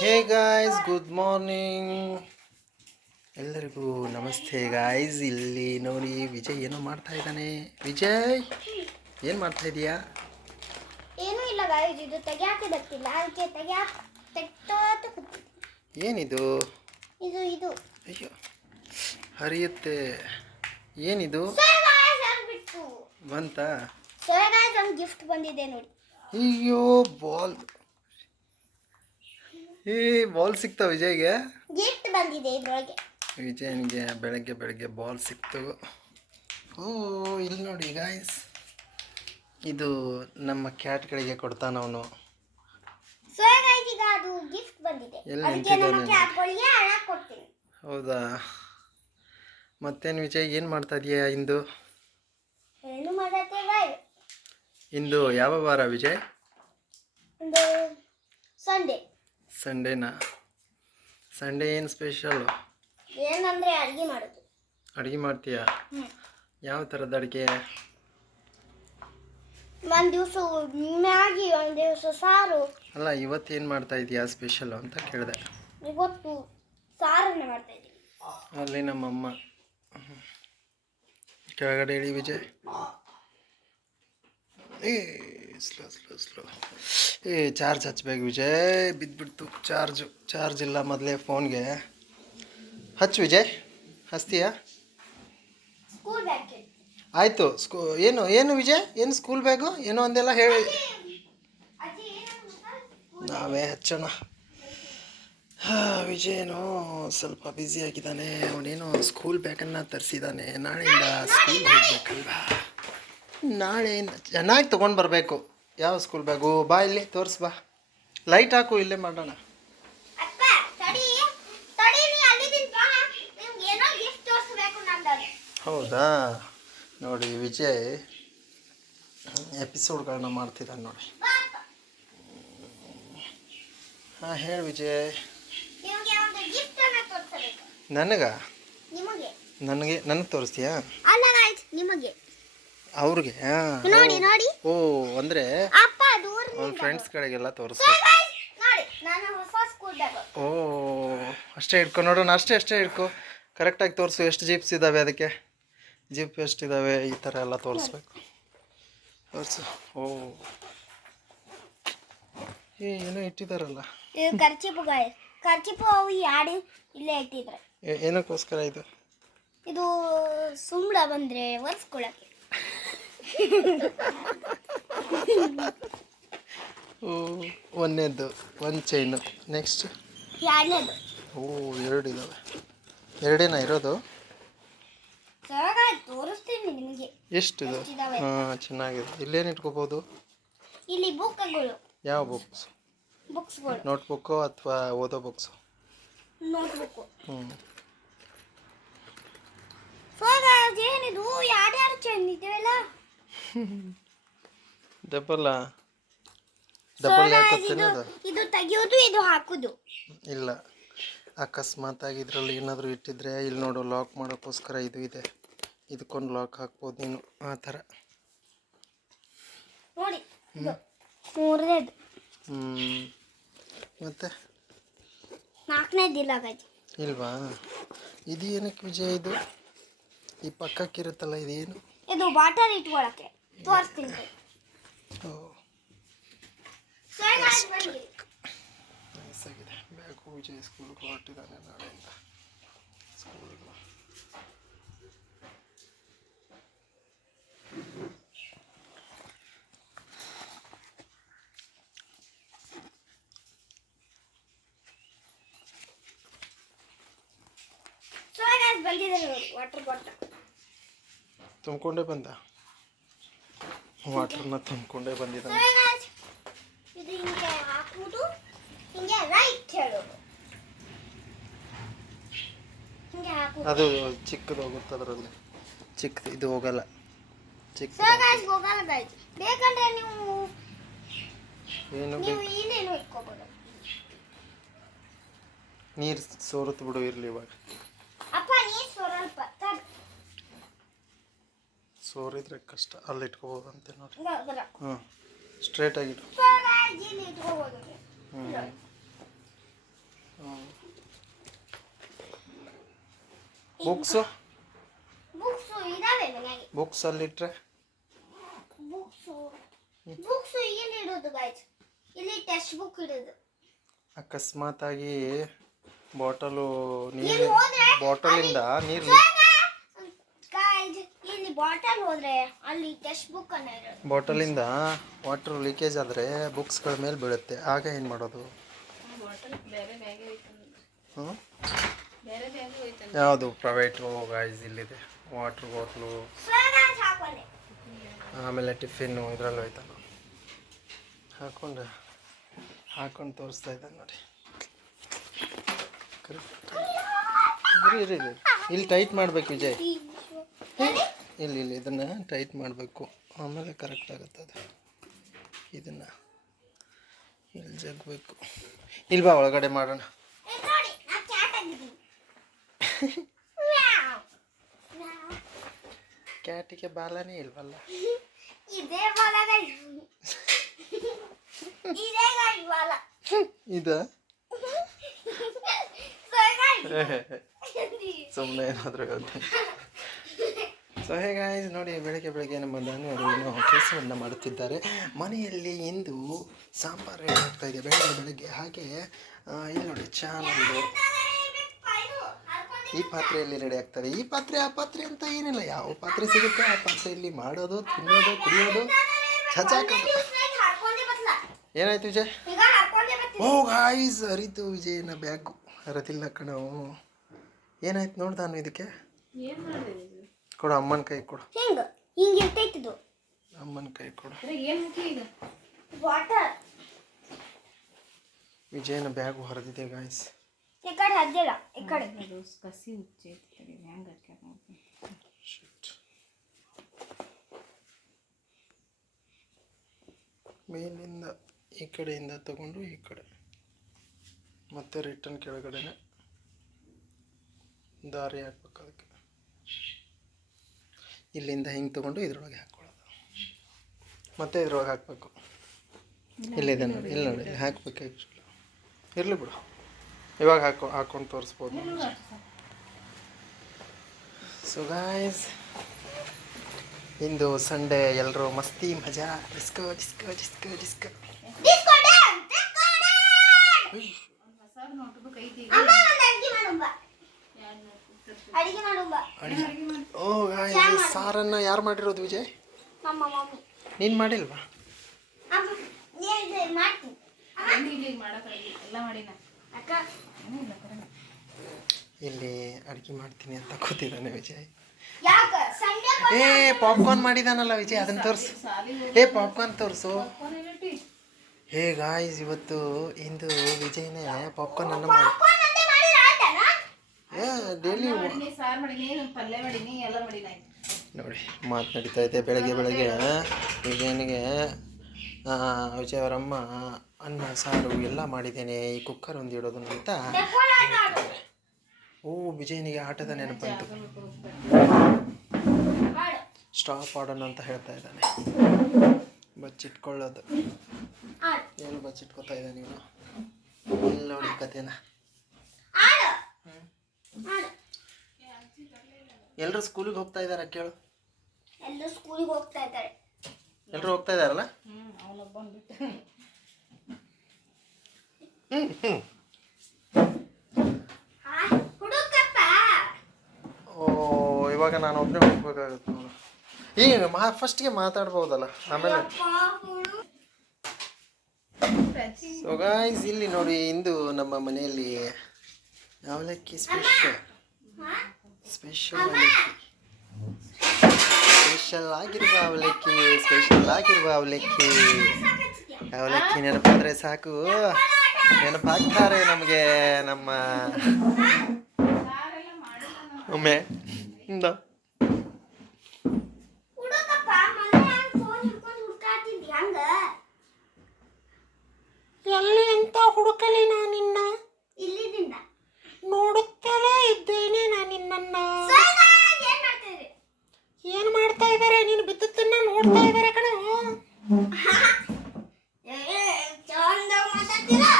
Hey guys good morning ಎಲ್ಲರಿಗೂ ನಮಸ್ತೆ guys ಇಲ್ಲಿ ನೋಡಿ ವಿಜಯ್ ಏನೋ ಮಾಡ್ತಾ ಇದ್ದಾನೆ. ವಿಜಯ್ ಏನು ಮಾಡ್ತಾ ಇದೀಯಾ? ಏನೂ ಇಲ್ಲ ಗಾಯ್ಸ್ ಇದು ತೆಗಿಯಾಕೆ ಬರ್ತಿಲ್ಲ ಅದಕ್ಕೆ ತೆಗಿಯಾಕ. ಏನಿದು? ಇದು ಇದು. ಅಯ್ಯೋ ಹರಿಯುತ್ತೆ. ಏನಿದು? ಬಂತಾ? ಗಿಫ್ಟ್ ಬಂದಿದೆ ನೋಡಿ. ಅಯ್ಯೋ ಬಾಲ್ ಏ ಬಾಲ್ ಸಿಕ್ತ ವಿಜಯ್ಗೆ? ಗಿಫ್ಟ್ ಬಂದಿದೆ ಇದ್ರೊಳಗೆ. ವಿಜಯನಿಗೆ ಬೆಳಗ್ಗೆ ಬೆಳಗ್ಗೆ ಬಾಲ್ ಸಿಕ್ತು. ಓ ಇಲ್ಲಿ ನೋಡಿ ಗಾಯ್ಸ್ ಇದು ನಮ್ಮ ಕ್ಯಾಟ್ಗಳಿಗೆ ಕೊಡ್ತಾನವನು ಸೊ ಗಾಯ್ಸ್ ಈಗ ಅದು ಗಿಫ್ಟ್ ಬಂದಿದೆ. ಎಲ್ಲಿ ಅದಕ್ಕೆ ನಮ್ಮ ನಿಂತಿದ್ದಾನೆ? ಕ್ಯಾಟ್ಗಳಿಗೆ ಹಣ ಕೊಡ್ತೀನಿ. ಹೌದಾ? ಮತ್ತೇನು ವಿಜಯ್ ಏನು ಮಾಡ್ತಾ ಇದೀಯಾ ಇಂದು? ಏನು ಮಾಡತ್ತೆ ಗಾಯಸ್ ಇಂದು ಯಾವ ವಾರ ವಿಜಯ್? ಒಂದು ಸಂಡೇ ಸಂಡೇನಾ? ಸಂಡೇ ಏನು ಸ್ಪೆಷಲ್ಲು ಏನಂದ್ರೆ ಅಡುಗೆ ಮಾಡೋದು. ಅಡುಗೆ ಮಾಡ್ತೀಯಾ? ಯಾವ ಥರದ ಅಡುಗೆ? ಒಂದು ದಿವಸ ಮ್ಯಾಗಿ ಒಂದು ದಿವಸ ಸಾರು. ಅಲ್ಲ ಇವತ್ತು ಏನು ಮಾಡ್ತಾ ಇದೀಯಾ ಸ್ಪೆಷಲ್ಲು ಅಂತ ಕೇಳಿದೆ. ಇವತ್ತು ಸಾರನ್ನ ಮಾಡ್ತಾ ಇದ್ದೀವಿ ಅಲ್ಲಿ ನಮ್ಮಮ್ಮ. ಕೆಳಗಡೆ ಹೇಳಿ ವಿಜಯ್. ಏ. ಸ್ಲೋ ಸ್ಲೋ ಸ್ಲೋ ಏ ಚಾರ್ಜ್ ಹಚ್ಬೇಕು ವಿಜಯ್. ಬಿದ್ದುಬಿಡ್ತು ಚಾರ್ಜು ಚಾರ್ಜ್ ಇಲ್ಲ ಮೊದಲೇ ಫೋನ್ಗೆ ಹಚ್ಚು ವಿಜಯ್. ಹಚ್ತೀಯಾ? ಆಯಿತು ಸ್ಕೂ ಏನು ಏನು ವಿಜಯ್? ಏನು ಸ್ಕೂಲ್ ಬ್ಯಾಗು ಏನು ಒಂದೆಲ್ಲ ಹೇಳಿ? ನಾವೇ ಹಚ್ಚೋಣ. ಹಾ, ವಿಜಯನು ಸ್ವಲ್ಪ ಬ್ಯುಸಿ ಆಗಿದ್ದಾನೆ. ಅವನೇನೋ ಸ್ಕೂಲ್ ಬ್ಯಾಗನ್ನು ತರಿಸಿದ್ದಾನೆ ನಾಳೆಯಿಂದ ಸ್ಕೂಲ್ ಹೋಗ್ಬೇಕಲ್ವಾ? ನಾಳೆಯಿಂದ ಚೆನ್ನಾಗಿ ತೊಗೊಂಡು ಬರಬೇಕು. ಯಾವ ಸ್ಕೂಲ್ ಬ್ಯಾಗು ಬಾ ಇಲ್ಲಿ ತೋರಿಸ್ ಬಾ. ಲೈಟ್ ಹಾಕು ಇಲ್ಲೇ ಮಾಡೋಣ. ಹೌದಾ? ನೋಡಿ ವಿಜಯ್ ಎಪಿಸೋಡ್ಗಳನ್ನ ಮಾಡ್ತಿದ್ದಾನೆ ನೋಡಿ. ಹಾಂ ಹೇಳಿ ವಿಜಯ್. ನನಗ? ನನಗೆ ನನಗೆ ನನಗೆ ತೋರಿಸ್ತೀಯಾ? ನಿಮಗೆ. ಅವ್ರಿಗೆ ನೋಡಿ ನೋಡಿ. ಓ ಅಂದ್ರೆ ಅಪ್ಪ ದೂರ ಅವ್ನ ಫ್ರೆಂಡ್ಸ್ ಕಡೆಗೆಲ್ಲ ತೋರಿಸ್ತಾರೆ ನೋಡಿ ನಾನು ಹೊಸ ಓ ಅಷ್ಟೇ ಇಟ್ಕೊ ನೋಡೋಣ ಅಷ್ಟೇ ಅಷ್ಟೇ ಇಟ್ಕೊ ಕರೆಕ್ಟಾಗಿ ತೋರಿಸು ಎಷ್ಟು ಜಿಪ್ಸ್ ಇದ್ದಾವೆ ಅದಕ್ಕೆ. ಜಿಪ್ ಎಷ್ಟಿದ್ದಾವೆ ಈ ಥರ ಎಲ್ಲ ತೋರಿಸ್ಬೇಕು. ತೋರಿಸು ಓ. ಏ ಏನೋ ಇಟ್ಟಿದ್ದಾರಲ್ಲ ಖರ್ಚಿಪು ಖರ್ಚಿಪು ಅವು ಯಾಡಿ ಇಲ್ಲೇ ಇಟ್ಟಿದ್ರೆ. ಏನಕ್ಕೋಸ್ಕರ ಇದು? ಇದು ಸುಂಬಳ ಬಂದ್ರೆ ಒರೆಸ್ಕೊಳಕ್ಕೆ ಓ ಒಂದನೇದು ಒಂದು ಚೈನು ನೆಕ್ಸ್ಟ್ ಓ ಎರಡು ಇದಾವೆ ಎರಡೇನ ಇರೋದು? ತೋರಿಸ್ತೀನಿ ನಿಮಗೆ. ಎಷ್ಟು ಇದು ಹಾಂ ಚೆನ್ನಾಗಿದೆ. ಇಲ್ಲೇನು ಇಟ್ಕೋಬೋದು? ಇಲ್ಲಿ ಬುಕ್ಗಳು. ಯಾವ ಬುಕ್ಸ್? ಬುಕ್ಸ್ಗಳು. ನೋಟ್ಬುಕ್ಕು ಅಥವಾ ಓದೋ ಬುಕ್ಸು? ನೋಟ್ಬುಕ್ ಹ್ಞೂ ಸೋಗಾಜ್ ಏನಿದು? ಯಾರ್ಯಾರು ಚೆಂದಿದ್ದೇವಲ್ಲ ಡಬಲ್ಲ ಡಬಲ್ ಡಬಲ್ ಇದು ತಿನ್ನೋದು ಇದು ತೆಗಿಯೋದು ಇದು ಹಾಕೋದು? ಇಲ್ಲ. ಅಕಸ್ಮಾತ್ ಆಗಿ ಇದರಲ್ಲಿ ಏನಾದರೂ ಇಟ್ಟಿದ್ರೆ ಇಲ್ಲಿ ನೋಡು ಲಾಕ್ ಮಾಡೋಕ್ಕೋಸ್ಕರ ಇದು ಇದೆ. ಇದಕ್ಕೊಂದು ಲಾಕ್ ಹಾಕ್ಬೋದು ನೀನು. ಆ ಥರ. ನೋಡಿ ಮೂರನೇದು. ಹ್ಞೂ ಮತ್ತು? ನಾಲ್ಕನೇದಿಲ್ಲ ಗಾಜಿ ಇಲ್ವಾ? ಇದು ಏನಕ್ಕೆ ವಿಜಯ ಇದು? ಈ ಪಕ್ಕಕ್ಕಿರುತ್ತಲ್ಲ ಇದೇನು? ಇದು ಬಾಟಲ್ ಇಟ್ಕೊಳಕ್ಕೆ. ತೋರಿಸ್ತೀನಿ ಓ ಸೋಗಾಜ್ ಬನ್ನಿ ನೈಸ್ ಆಗಿದೆ ಬ್ಯಾಗು ವಿಜಯ್ ಸ್ಕೂಲ್ಗೆ ಹೊರಟಿದ್ದಾನೆ ನಾಳೆಯಿಂದ ಸ್ಕೂಲ್ಗೆ ಸೋಗಾಜ್ ಬಂದಿದೆ ನೋಡಿ ವಾಟರ್ ಬಾಟಲ್ ತುಂಬಿಕೊಂಡೇ ಬಂದ ವಾಟರ್ನ ತುಂಬಿಕೊಂಡೇ ಬಂದಿದ್ದಾನೆ. ಇದು ಹಿಂಗೆ ಹಾಕುವುದು ಹಿಂಗೆ ರೈಟ್ ಹೇಳೋದು ಹಿಂಗೆ ಹಾಕುವುದು. ಅದು ಚಿಕ್ಕದು ಹೋಗುತ್ತೆ ಅದರಲ್ಲಿ. ಚಿಕ್ಕದು ಇದು ಹೋಗಲ್ಲ. ಚಿಕ್ಕ ಹೋಗಲ್ಲ ಗಾಯ್ಸ್ ಬೇಕಂದ್ರೆ ನೀವು ಏನು ನೀವು ಇಟ್ಕೋಬೋದು? ನೀರು ಸೋರುತ್ತು ಬಿಡು ಇರಲಿ ಇವಾಗ. ಸೋರಿದ್ರೆ ಕಷ್ಟ. ಅಲ್ಲಿ ಇಟ್ಕೋಬೋದು ಅಂತ ನೋಡಿ. ಹ್ಞೂ. ಸ್ಟ್ರೇಟ್ ಆಗಿ ಬುಕ್ಸು? ಬುಕ್ಸ್ ಅಲ್ಲಿಟ್ರೆ ಬುಕ್ಸ್ ಇಲ್ಲಿ ಅಕಸ್ಮಾತ್ ಆಗಿ ಬಾಟಲು ನೀರು ಬಾಟಲಿಂದ ನೀರು ಹೋದ್ರೆ ಅಲ್ಲಿ ಟೆಕ್ಸ್ಟ್ ಬುಕ್ ಅನ್ನ ಬಾಟಲ್ ಬಾಟಲಿಂದ ವಾಟರ್ ಲೀಕೇಜ್ ಆದರೆ ಬುಕ್ಸ್ಗಳ ಮೇಲೆ ಬೀಳುತ್ತೆ. ಆಗ ಏನು ಮಾಡೋದು? ಯಾವುದು? ಪ್ರೈವೇಟು ಗಾಯ್ಸ್ ಇಲ್ಲಿದೆ. ವಾಟರ್ ಬಾಟ್ಲು ಆಮೇಲೆ ಟಿಫಿನ್ನು ಇದರಲ್ಲಿ ಹೋಯ್ತಾನ ಹಾಕೊಂಡು. ಹಾಕೊಂಡು ತೋರಿಸ್ತಾ ಇದ್ದಾನೆ ನೋಡಿ. ಕರೆಕ್ಟ್ ಇರಿ ಇರಿ ಇರಿ. ಇಲ್ಲಿ ಟೈಟ್ ಮಾಡ್ಬೇಕು ವಿಜಯ್. ಇಲ್ಲಿ ಇಲ್ಲಿ ಇದನ್ನು ಟೈಟ್ ಮಾಡಬೇಕು. ಆಮೇಲೆ ಕರೆಕ್ಟ್ ಆಗುತ್ತೆ ಅದು. ಇದನ್ನು ಇಲ್ಲಿ ಜಗ್ಬೇಕು. ಇಲ್ಲಿ ಬಾ ಒಳಗಡೆ ಮಾಡೋಣ. ಕ್ಯಾಟಿಗೆ ಬಾಲನೇ ಇಲ್ವಲ್ಲ? ಇದ. ಸುಮ್ಮನೆ ಏನಾದರೂ ಸೊ ಹೇಗೆ ನೋಡಿ ಬೆಳಗ್ಗೆ ಬೆಳಗ್ಗೆ ನಮ್ಮ ದಾನಿಯವರು ಕೆಲಸವನ್ನು ಮಾಡುತ್ತಿದ್ದಾರೆ. ಮನೆಯಲ್ಲಿ ಇಂದು ಸಾಂಬಾರು ರೆಡಿ ಆಗ್ತಾ ಇದೆ ಬೆಳಗ್ಗೆ ಬೆಳಗ್ಗೆ? ಹಾಗೆ ಇಲ್ಲಿ ನೋಡಿ, ಚಾನಲ್ಲು. ಈ ಪಾತ್ರೆಯಲ್ಲಿ ರೆಡಿ ಆಗ್ತಾರೆ ಈ ಪಾತ್ರೆ, ಆ ಪಾತ್ರೆ ಅಂತ ಏನಿಲ್ಲ. ಯಾವ ಪಾತ್ರೆ ಸಿಗುತ್ತೆ, ಆ ಪಾತ್ರೆಯಲ್ಲಿ ಮಾಡೋದು, ತಿನ್ನೋದು, ಕುಡಿಯೋದು. ಬತ್ಲ ಏನಾಯ್ತು ವಿಜಯ್? ಓ ಗಾಯ್ಸ್ ಅರಿತು ವಿಜಯನ ಬ್ಯಾಗು ಅರತಿಲ್ಲ ಕಣವು ಏನಾಯ್ತು ನೋಡ್ದಾನು ಇದಕ್ಕೆ. ಕೊಡು ಅಮ್ಮನ ಕೈ ಕೊಡು. ಹಿಂಗ? ಹಿಂಗ ಇರ್ತೈತಿದು. ಅಮ್ಮನ ಕೈ ಕೊಡು. ವಾಟರ್ ವಿಜಯನ ಬ್ಯಾಗ್ ಹೊರದಿದೆ ಗಾಯ್ಸ್ ಈ ಕಡೆ ಹದ್ದಿಲ್ಲ ಈ ಕಡೆ. ಕಸಿ ಹುಚ್ಚೈತಿ ಹೆಂಗ ಮೇಲಿಂದ ಈ ಕಡೆಯಿಂದ ತಗೊಂಡು ಈ ಕಡೆ. ಮತ್ತೆ ರಿಟರ್ನ್ ಕೆಳಗಡೆನೆ ದಾರಿ ಹಾಕ್ಬೇಕು ಅದಕ್ಕೆ. ಇಲ್ಲಿಂದ ಹಿಂಗೆ ತೊಗೊಂಡು ಇದ್ರೊಳಗೆ ಹಾಕ್ಕೊಳ್ಳೋದು ಮತ್ತೆ ಇದ್ರೊಳಗೆ ಹಾಕಬೇಕು. ಇಲ್ಲಿದೆ ನೋಡಿ ಇಲ್ಲಿ ನೋಡಿ ಇಲ್ಲಿ ಹಾಕ್ಬೇಕು ಆ್ಯಕ್ಚುಲಿ ಇರಲಿ ಬಿಡು. ಇವಾಗ ಹಾಕೊ ಹಾಕೊಂಡು ತೋರಿಸ್ಬೋದು. ಸೊ ಗಾಯ್ಸ್ ಇಂದು ಸಂಡೇ ಎಲ್ಲರೂ ಮಸ್ತಿ ಮಜಾ disco disco disco disco disco dance disco dance ಹೊಸ ನೋಟ್ಬುಕ್ ಐತಿ ಅಮ್ಮ ಒಂದು ಅಡಿಗೆ ಮಾಡುಂಬ ಅಡಿಗೆ ಮಾಡುಂಬ ಓ ಗಾಯ್ಸ್ ಸಾರನ್ನ ಯಾರು ಮಾಡಿರೋದು ವಿಜಯ್? ನೀನ್ ಮಮ್ಮಿ ನೀನು ಮಾಡಿಲ್ವಾ? ಇಲ್ಲಿ ಅಡಿಗೆ ಎಲ್ಲ ಮಾಡಿನ. ಅಕ್ಕ. ಏನೂ ಇಲ್ಲ ಇಲ್ಲಿ ಅಡುಗೆ ಮಾಡ್ತೀನಿ ಅಂತ ಕೂತಿದ್ದಾನೆ ವಿಜಯ್. ಏ ಪಾಪ್ಕಾರ್ನ್ ಮಾಡಿದಾನಲ್ಲ ವಿಜಯ್ ಅದನ್ನ ತೋರಿಸು. ಏ ಪಾಪ್ಕಾರ್ನ್ ತೋರಿಸು. ಹೇ ಗಾಯ್ಸ್ ಇವತ್ತು ಇಂದು ವಿಜಯ್ನೇ ಪಾಪ್ಕಾರ್ನ್ ಅನ್ನ ಮಾಡಿ ಪಾಪ್ಕಾರ್ನ್ ಅಂತೆ ಮಾಡಿದ್ರೆ ಆಯ್ತಾನ ಏ ಡೈಲಿ ನೋಡಿ ಮಾತು ನಡೀತಾ ಇದೆ ಬೆಳಗ್ಗೆ ಬೆಳಗ್ಗೆ. ವಿಜಯನಿಗೆ ವಿಜಯವರಮ್ಮ ಅನ್ನ ಸಾರು ಎಲ್ಲ ಮಾಡಿದ್ದೇನೆ. ಈ ಕುಕ್ಕರ್ ಒಂದು ಇಡೋದು ಅಂತ. ಓ ವಿಜಯನಿಗೆ ಆಟದ ನೆನಪಂತು ಸ್ಟಾಪ್ ಆಡೋಣ ಅಂತ ಹೇಳ್ತಾ ಇದ್ದಾನೆ. ಬಚ್ಚಿಟ್ಕೊಳ್ಳೋದು. ಏನು ಬಚ್ಚಿಟ್ಕೊತಾ ಇದ್ದಾನೆ ಇವನು ಎಲ್ಲ ನೋಡಿ ಆಡು ಎಲ್ಲರೂ ಸ್ಕೂಲಿಗೆ ಹೋಗ್ತಾ ಇದ್ದಾರಾ ಕೇಳು. ಎಲ್ಲರೂ ಸ್ಕೂಲಿಗೆ ಹೋಗ್ತಾ ಇದ್ದಾರೆ. ಎಲ್ಲರೂ ಹೋಗ್ತಾ ಇದ್ದಾರಲ್ಲ? ಓ ಇವಾಗ ನಾನು ಒಬ್ಬನೇ ಹೋಗ್ಬೇಕಾಗತ್ತೆ ನೋಡು. ಈಗ ಮಾ ಫಸ್ಟ್ಗೆ ಮಾತಾಡ್ಬೋದಲ್ಲ ಆಮೇಲೆ. ಸೊ ಗಾಯ್ಸ್ ಇಲ್ಲಿ ನೋಡಿ ಇಂದು ನಮ್ಮ ಮನೆಯಲ್ಲಿ ಅವಲಕ್ಕಿ ಸ್ಪೆಷಲ್? ಸ್ಪೆಷಲ್ ಅವಲಕ್ಕಿ ಸ್ಪೆಷಲ್ ಆಗಿರುವ ಅವಲಕ್ಕಿ ಸ್ಪೆಷಲ್ ಆಗಿರುವ ಅವಲಕ್ಕಿ ಅವಲಕ್ಕಿ ನೆನಪಾದ್ರೆ ಸಾಕು. ನೆನಪಾಗ್ತಾರೆ ನಮಗೆ ನಮ್ಮ ಒಮ್ಮೆ. ಎಲ್ಲಿ ಅಂತ ಹುಡುಕಲಿ ನಾನಿನ್ನ? ಇಲ್ಲಿದಿಂದ ನೋಡುತ್ತಲೇ ಇದ್ದೇನೆ ನಾನು ಸೈಗ, ಏನ್ ಮಾಡ್ತಾ ಇದ್ದಾರೆ ನೀನು ಬಿದ್ದದ್ದನ್ನ ನೋಡ್ತಾ ಇದ್ದಾರೆ ಕಣ. ಏ, ಚಂದ ಮಾತಾಡ್ತೀರಾ?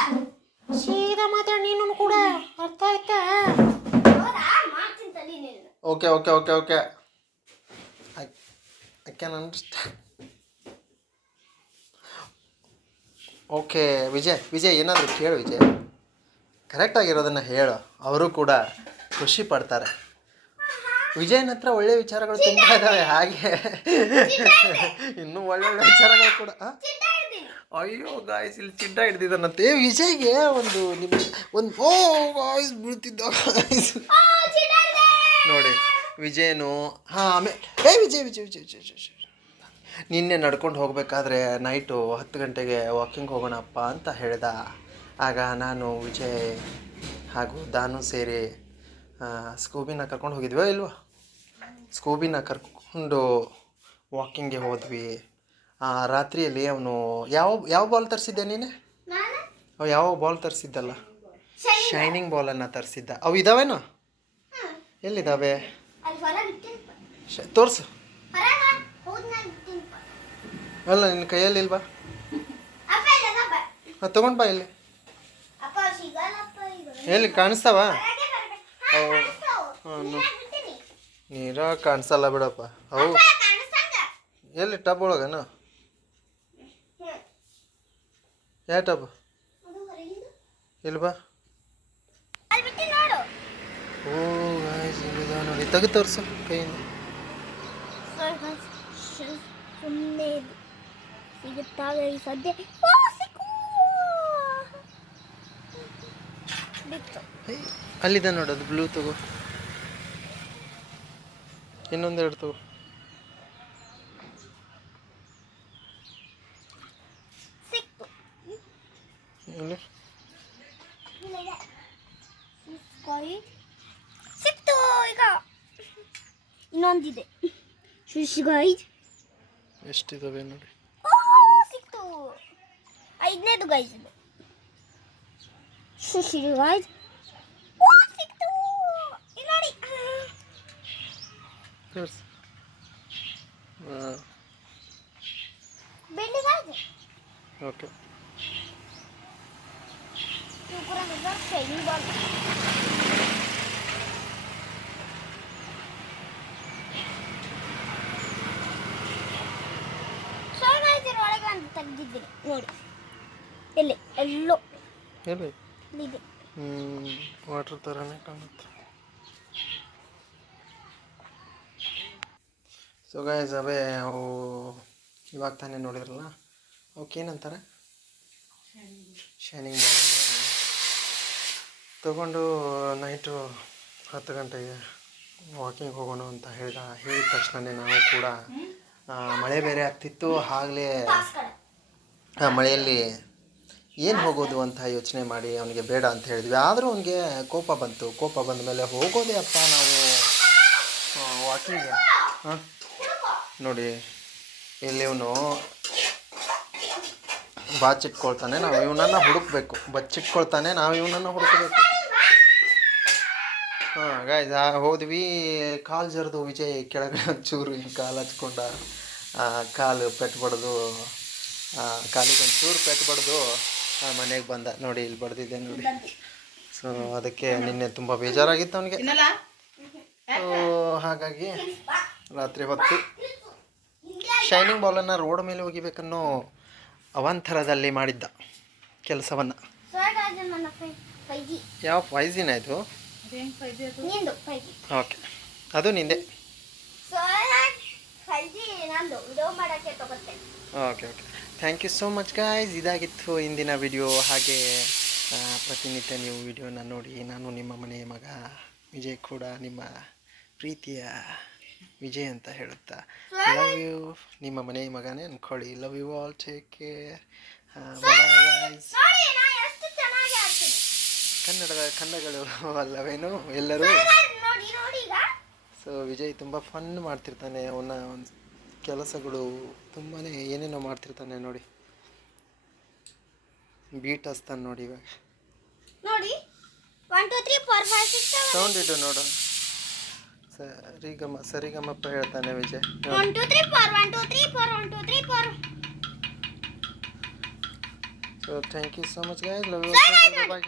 ಸೀದಾ ಮಾತಾಡಿ ನೀನು ಕೂಡ. ಅರ್ಥ ಆಯ್ತಾ? Okay okay okay okay. I I can understand okay Vijay Vijay ಏನಾದರೂ ಕೇಳು ವಿಜಯ್. ಕರೆಕ್ಟಾಗಿರೋದನ್ನು ಹೇಳು. ಅವರು ಕೂಡ ಖುಷಿ ಪಡ್ತಾರೆ. ವಿಜಯನ ಹತ್ರ ಒಳ್ಳೆ ವಿಚಾರಗಳು ತುಂಬ ಇದ್ದಾವೆ ಹಾಗೆ. ಇನ್ನೂ ಒಳ್ಳೆ ವಿಚಾರಗಳು ಕೂಡ. ಅಯ್ಯೋ ಗಾಯ್ಸ್ ಇಲ್ಲಿ ಚಿಡ್ಡ ಹಿಡ್ದಿದ್ದಾನಂತೆ ವಿಜಯ್ಗೆ ಒಂದು ನಿಮ್ಮ ಒಂದು ಓ ಗಾಯ್ಸ್ ಬೀಳ್ತಿದ್ದ ಗಾಯ್ಸ್ ನೋಡಿ ವಿಜಯನು ಹಾಂ ಆಮೇಲೆ ಏ ವಿಜಯ್ ವಿಜಯ್ ವಿಜಯ್ ವಿಜಯ್ ವಿಜಯ್ ವಿಜಯ್. ನಿನ್ನೆ ನಡ್ಕೊಂಡು ಹೋಗಬೇಕಾದ್ರೆ ನೈಟು ಹತ್ತು ಗಂಟೆಗೆ ವಾಕಿಂಗ್ ಹೋಗೋಣಪ್ಪ ಅಂತ ಹೇಳ್ದ. ಆಗ ನಾನು ವಿಜಯ್ ಹಾಗೂ ದಾನು ಸೇರಿ ಸ್ಕೂಬಿನ ಕರ್ಕೊಂಡು ಹೋಗಿದ್ವೋ ಇಲ್ವಾ? ಸ್ಕೂಬಿನ ಕರ್ಕೊಂಡು ವಾಕಿಂಗ್ಗೆ ಹೋದ್ವಿ. ಆ, ರಾತ್ರಿಯಲ್ಲಿ ಅವನು ಯಾವ ಯಾವ ಬಾಲ್ ತರಿಸಿದ್ದೆ ನೀನೆ? ಅವು ಯಾವ ಬಾಲ್ ತರಿಸಿದ್ದಲ್ಲ? ಶೈನ್. ಶೈನಿಂಗ್ ಬಾಲನ್ನು ತರಿಸಿದ್ದ. ಅವು ಇದ್ದಾವೇನೋ. ಎಲ್ಲಿದ್ದಾವೆ ತೋರಿಸು. ಅಲ್ಲ ನಿನ್ನ ಕೈಯಲ್ಲಿ ಇಲ್ವಾ ಹಾಂ ತೊಗೊಂಡು ಬಾ ಇಲ್ಲಿ. ಎಲ್ಲಿ ಕಾಣಿಸ್ತಾವ. ನೀರ ಕಾಣಿಸಲ್ಲ ಬಿಡಪ್ಪ. ಹೌ ಎಲ್ಲಿ ಟಬ್ ಒಳಗನ. ಯಾವ ಟಬ್. ಇಲ್ಲಿ ಬಾ. ಓ ನೋಡಿ. ತೆಗೆದು ತೋರಿಸು ಕೈಯಿಂದ. ಸಿಗುತ್ತಾವೆ ಈ ಸದ್ಯ? ಅಲ್ಲಿದೆ ನೋಡು ಅದು ಬ್ಲೂ ತಗೋ. ಇನ್ನೊಂದೆರಡು ತಗೋ. ಸಿಕ್ತು ಈಗ. ಇನ್ನೊಂದಿದೆ. ಶುಶ್ ಗೈಜ್ ಎಷ್ಟಿದಾವೆ ನೋಡಿ. ಸಿಕ್ತು. ಐದನೇದು ಇದು. ಶುಶ್ ಗೈಜ್ ಓ ಸಿಕ್ತು ಇಲ್ಲಿ ನೋಡಿ ತೋರಿಸು ಹಾಂ ಬೆಳ್ಳಿ guys okay super shining ball ಸೋನಾಯ್ತಿರ ಒಳಗೆ ಅಂತ ತೆಗ್ದಿದ್ದೀನಿ ನೋಡಿ ಇಲ್ಲಿ ಎಲ್ಲೋ ಎಲ್ಲಿ ಇಲ್ಲಿದೆ ಹ್ಞೂ ವಾಟ್ರ್ ಥರನೇ ಕಾಣುತ್ತೆ ಸೊ ಗೈಸ್ ಅವೇ ಅವು ಇವಾಗ ತಾನೇ ನೋಡಿದ್ರಲ್ಲ ಅವಕ್ಕೇನಂತಾರೆ ಶೈನಿಂಗ್ ತೊಗೊಂಡು ನೈಟು ಹತ್ತು ಗಂಟೆಗೆ ವಾಕಿಂಗ್ ಹೋಗೋಣ ಅಂತ ಹೇಳಿದ ಹೇಳಿದ ತಕ್ಷಣವೇ ನಾವು ಕೂಡ ಮಳೆ ಬೇರೆ ಆಗ್ತಿತ್ತು, ಆಗಲೇ ಆ, ಮಳೆಯಲ್ಲಿ ಏನು ಹೋಗೋದು ಅಂತ ಯೋಚನೆ ಮಾಡಿ ಅವನಿಗೆ ಬೇಡ ಅಂತ ಹೇಳಿದ್ವಿ. ಆದರೂ ಅವನಿಗೆ ಕೋಪ ಬಂತು. ಕೋಪ ಬಂದ ಮೇಲೆ ಹೋಗೋದೇ ಅಪ್ಪ ನಾವು ವಾಕಿಂಗ್ ಹಾಂ? ನೋಡಿ ಇಲ್ಲಿ ಇವನು ಬಾಚಿಟ್ಕೊಳ್ತಾನೆ ನಾವು ಇವನನ್ನ ಹುಡುಕ್ಬೇಕು. ಬಚ್ಚಿಟ್ಕೊಳ್ತಾನೆ ನಾವು ಇವನನ್ನ ಹುಡುಕಬೇಕು. ಹಾಂ ಗಾಯ್ಸ್ ಹೋದ್ವಿ ಕಾಲು ಜರಿದು ವಿಜಯ್ ಕೆಳಗೆ ಚೂರು ಹಿಂಗೆ ಕಾಲು ಹಚ್ಕೊಂಡ ಕಾಲು ಪೆಟ್ಟು ಬಡ್ದು ಕಾಲಿಗೆ ಒಂಚೂರು ಪೆಟ್ಟು ಬಡ್ದು ಮನೆಗೆ ಬಂದ. ನೋಡಿ ಇಲ್ಲಿ ಬಡ್ದಿದ್ದೆ ನೋಡಿ. ಸೊ ಅದಕ್ಕೆ ನಿನ್ನೆ ತುಂಬ ಬೇಜಾರಾಗಿತ್ತು ಅವನಿಗೆ. ಸೊ ಹಾಗಾಗಿ ರಾತ್ರಿ ಹೊತ್ತು ಶೈನಿಂಗ್ ಬಾಲನ್ನು ರೋಡ್ ಮೇಲೆ ಒಗಿಬೇಕನ್ನೋ ಅವಾಂತರದಲ್ಲಿ ಮಾಡಿದ್ದ ಕೆಲಸವನ್ನು. ಯಾವ ಫೈವ್ ಜಿನ ಇದು? ಓಕೆ ಅದು ನಿಂದೆ. Okay okay thank you so much guys ಇದಾಗಿತ್ತು ಇಂದಿನ ವಿಡಿಯೋ ಹಾಗೆ ಪ್ರತಿನಿತ್ಯ ನೀವು ವಿಡಿಯೋನ ನೋಡಿ ನಾನು ನಿಮ್ಮ ಮನೆಯ ಮಗ ವಿಜಯ್ ಕೂಡ ನಿಮ್ಮ ಪ್ರೀತಿಯ ವಿಜಯ್ ಅಂತ ಹೇಳುತ್ತಾ? ಲವ್ ಯು ನಿಮ್ಮ ಮನೆ ಮಗನೇ ಅಂದ್ಕೊಳ್ಳಿ love you all take care ಕನ್ನಡದ ಕನ್ನಡಗಳು ಅಲ್ಲವೇನು? ಎಲ್ಲರೂ? ಸೊ ವಿಜಯ್ ತುಂಬ ಫನ್ ಮಾಡ್ತಿರ್ತಾನೆ. ಅವನ ಒಂದು ಕೆಲಸಗಳು ತುಂಬಾ ಏನೇನೋ ಮಾಡ್ತಿರ್ತಾನೆ ನೋಡಿ. ಬೀಟ್ ಹಸ್ತಾನೆ ನೋಡಿ ಇವಾಗ. ನೋಡಿ. One two three four five six sound ಇಡು ನೋಡು. ಸರಿಗಮ ಸರಿಗಮಪ್ಪ ಹೇಳ್ತಾನೆ Vijay. One two three four one two three four one two three four so thank you so much guys love you bye